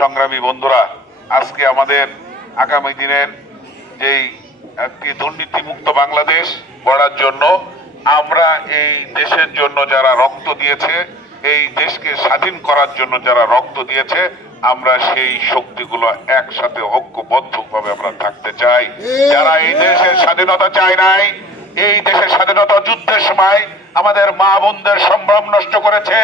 সংগ্রামী বন্ধুরা, আজকে আমাদের আগামী দিনের যেই একটি দুর্নীতিমুক্ত বাংলাদেশ গড়ার জন্য আমরা এই দেশের জন্য যারা রক্ত দিয়েছে, এই দেশকে স্বাধীন করার জন্য যারা রক্ত দিয়েছে, আমরা সেই শক্তিগুলো একসাথে ঐক্যবদ্ধভাবে আমরা থাকতে চাই। যারা এই দেশের স্বাধীনতা চায় নাই, এই দেশের স্বাধীনতা যুদ্ধের সময় আমাদের মা বোনদের সম্ভ্রম নষ্ট করেছে,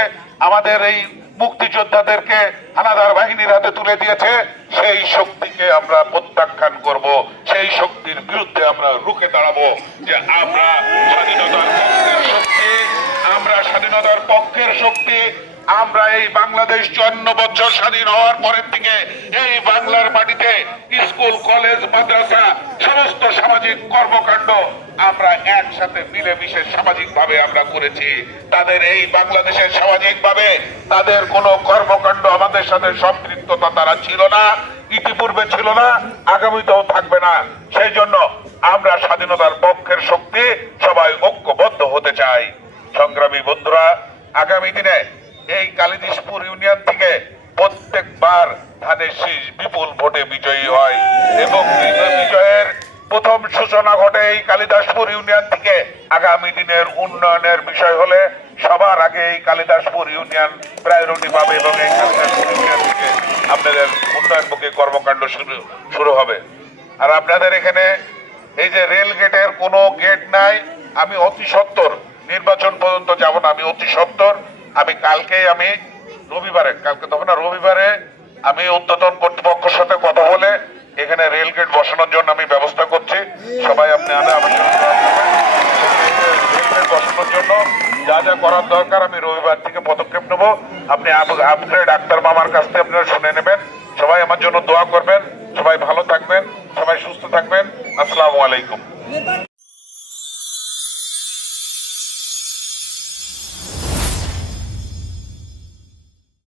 আমাদের এই মুক্তিযোদ্ধাদেরকে হানাদার বাহিনীর হাতে তুলে দিয়েছে। সেই শক্তিকে আমরা প্রত্যাখ্যান করব। সেই শক্তির বিরুদ্ধে আমরা রুখে দাঁড়াবো যে আমরা স্বাধীনতার পক্ষের শক্তি, আমরা স্বাধীনতার পক্ষের শক্তি, আমরা এই বাংলাদেশ চুয়ান্ন বছর স্বাধীন হওয়ার পরের থেকে এই বাংলার মাটিতে স্কুল, কলেজ, মাদ্রাসা সামাজিক কর্মকাণ্ড আমরা একসাথে মিলেমিশে সামাজিক ভাবে আমরা করেছি। তাদের এই বাংলাদেশের সামাজিক ভাবে তাদের কোনো কর্মকাণ্ড আমাদের সাথে সম্পৃক্ততা তারা ছিল না, ইতিপূর্বে ছিল না, আগামীতেও থাকবে না। সেই জন্য আমরা স্বাধীনতার পক্ষের শক্তি সবাই ঐক্যবদ্ধ হতে চাই। সংগ্রামী বন্ধুরা, আগামী দিনে এই কালিদিসপুর ইউনিয়ন থেকে প্রত্যেকবার ধানের শীষ বিপুল ভোটে বিজয়ী হয় এবং বিজয়ের প্রথম সূচনা ঘটে এই কালিদাসপুর ইউনিয়ন থেকে। আগামী দিনের উন্নয়নের বিষয় হলে সবার আগে এই কালিদাসপুর ইউনিয়ন প্রায়োরিটি পাবে এবং এই কালিদাসপুর ইউনিয়ন থেকে আপনাদের উন্নয়ন উন্নয়নমুখী কর্মকাণ্ড শুরু শুরু হবে। আর আপনাদের এখানে এই যে রেল গেটের কোনো গেট নাই, আমি অতি সত্তর, নির্বাচন পর্যন্ত যাব না, আমি অতি সত্তর। আমি কালকেই আমি রবিবারে, কালকে তখন রবিবারে আমি উদ্বোধন কর্তৃপক্ষের সাথে কথা বলে এখানে রেল গেট বসানোর জন্য আমি ব্যবস্থা করছি সবাই আপনি আনে আমার সাথে দোয়া করবেন। বসানোর জন্য যা যা করার দরকার, আমি রবিবার থেকে পদক্ষেপ নেব। আপনি আপনার ডাক্তার মামার কাছ থেকে আপনারা শুনে নেবেন। সবাই আমার জন্য দোয়া করবেন। সবাই ভালো থাকবেন, সবাই সুস্থ থাকবেন। আসসালামু আলাইকুম।